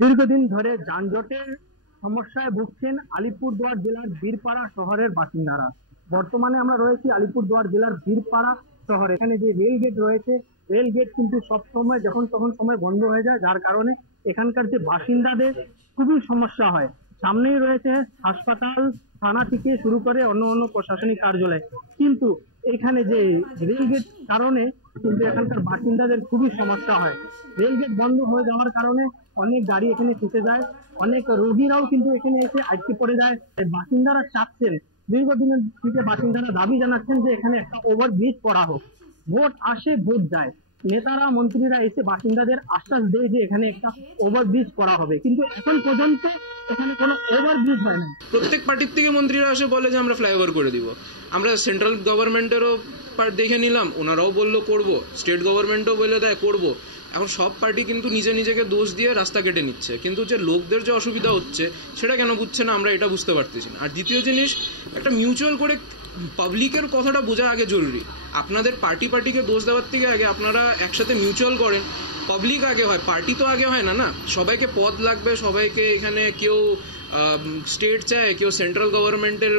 দীর্ঘদিন ধরে যানজটের সমস্যায় ভুগছেন আলিপুরদুয়ার জেলার বীরপাড়া শহরের বাসিন্দারা। বর্তমানে আমরা রয়েছি আলিপুরদুয়ার জেলার বীরপাড়া শহরে। এখানে যে রেল গেট রয়েছে, রেল গেট কিন্তু সব সময় যখন তখন সময় বন্ধ হয়ে যায়, যার কারণে এখানকার যে বাসিন্দাদের খুবই সমস্যা হয়। সামনেই রয়েছে হাসপাতাল, থানা থেকে শুরু করে অন্য অন্য প্রশাসনিক কার্যালয়, কিন্তু এখানে যে রেল গেট কারণে কিন্তু এখানকার বাসিন্দাদের খুবই সমস্যা হয়। রেল গেট বন্ধ হয়ে যাওয়ার কারণে অনেক গাড়ি এখানে ফেঁসে যায়, অনেক রোগীরাও কিন্তু এখানে এসে আটকে পড়ে যায়। বাসিন্দারা চাচ্ছেন, দীর্ঘদিনের থেকে বাসিন্দারা দাবি জানাচ্ছেন যে এখানে একটা ওভারব্রিজ করা হোক। ভোট আসে ভোট যায়, নেতারা মন্ত্রীরা এসে বাসিন্দাদের আশ্বাস দেয় যে এখানে একটা ওভারব্রিজ করা হবে, কিন্তু এখন পর্যন্ত এখানে কোনো ওভারব্রিজ হয় না। প্রত্যেক পার্টির থেকে মন্ত্রীরা এসে বলে যে আমরা ফ্লাইওভার করে দিব। আমরা সেন্ট্রাল গভর্নমেন্টেরও দেখে নিলাম, ওনারাও বললো করব, স্টেট গভর্নমেন্টও বলে দেয় করব। এখন সব পার্টি কিন্তু নিজেকে দোষ দিয়ে রাস্তা কেটে নিচ্ছে, কিন্তু যে লোকদের যে অসুবিধা হচ্ছে সেটা কেন বুঝছে না, আমরা এটা বুঝতে পারতেছি না। আর দ্বিতীয় জিনিস, একটা মিউচুয়াল করে পাবলিকের কথাটা বোঝা আগে জরুরি। আপনাদের পার্টিকে দোষ দেওয়ার থেকে আগে আপনারা একসাথে মিউচুয়াল করেন, পাবলিক আগে হয়, পার্টি তো আগে হয় না। না সবাইকে পদ লাগবে, সবাইকে এখানে কেউ স্টেট চায়, কেউ সেন্ট্রাল গভর্নমেন্টের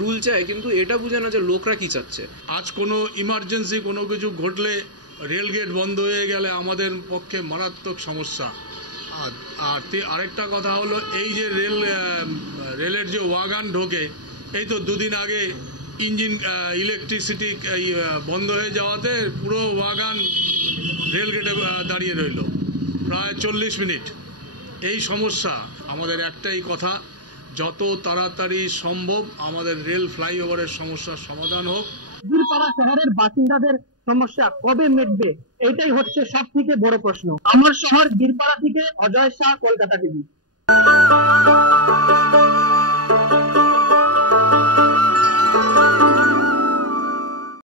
রুল চায়, কিন্তু এটা বুঝে না যে লোকরা কি চাচ্ছে। আজ কোনো ইমার্জেন্সি কোনো কিছু ঘটলে রেলগেট বন্ধ হয়ে গেলে আমাদের পক্ষে মারাত্মক সমস্যা। আর আরেকটা কথা হলো, এই যে রেলের যে ওয়াগান ঢোকে, এই তো দুদিন আগে ইঞ্জিন ইলেকট্রিসিটি বন্ধ হয়ে যাওয়াতে পুরো ওয়াগান রেলগেটে দাঁড়িয়ে রইল প্রায় 40 মিনিট। এই সমস্যা, আমাদের একটাই কথা, যত তাড়াতাড়ি সম্ভব আমাদের রেল ফ্লাইওভারের সমস্যার সমাধান হোক। বীরপাড়া শহরের বাসিন্দাদের সমস্যা কবে মিটবে, এটাই হচ্ছে সব থেকে বড় প্রশ্ন। আমার শহর বীরপাড়া থেকে অজয় শাহ, কলকাতা টিভি।